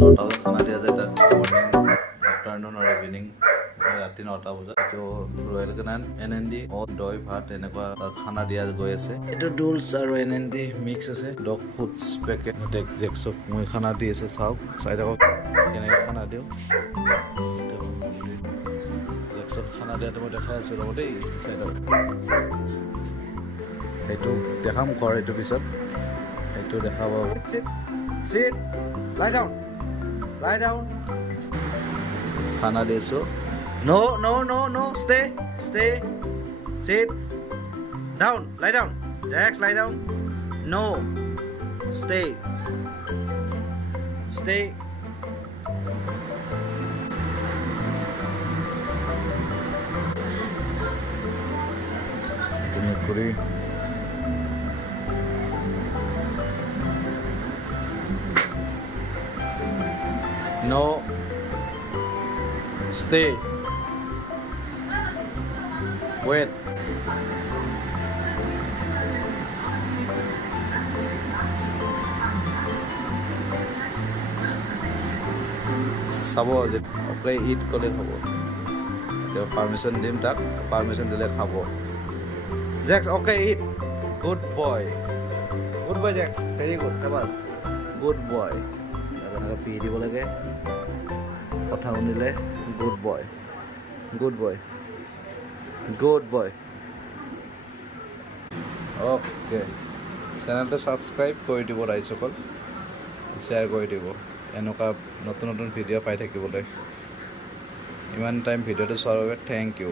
নটাত খানা দিয়া যায় তাত মৰ্ণিং আফটাৰনুন আৰু ইভিনিং ৰাতি 9টা বজাত এইটো ৰয়েল কেনান NND দৈ ভাত এনেকুৱা খানা দিয়া গৈ আছে এইটো ডুলছ আৰু NND মিক্স আছে ডগ ফুডছ পেকেট জেক্সক মই খানা দি আছে চাওক চাই থাকক কেনেকৈ খানা দিওঁ জেক্সক খানা দিয়াটো মই দেখাই আছোঁ ৰ'ব দেই চাই থাকক সেইটো দেখাম ঘৰ এইটো পিছত সেইটো দেখাব Sit. Lie down. Lie down. Khana deso. No. Stay. Sit. Down. Lie down. Jax, lie down. No. Stay. Kuri. No. Stay. Wait. চাব যে অকলে ইট ক'লে হ'ব তেওঁ পাৰ্মিশ্যন দিম তাক পাৰ্মিশ্যন দিলে খাব জেক্স অ'কে ইট গুড বয় জেক্স ভেৰি গুড চাবাছ গুড বয় এনেকৈ পি দিব লাগে কথা শুনিলে গুড বয় অ'কে চেনেলটো ছাবস্ক্ৰাইব কৰি দিব ৰাইজসকল শ্বেয়াৰ কৰি দিব এনেকুৱা নতুন ভিডিঅ' পাই থাকিবলৈ ইমান টাইম ভিডিঅ'টো চোৱাৰ বাবে থেংক ইউ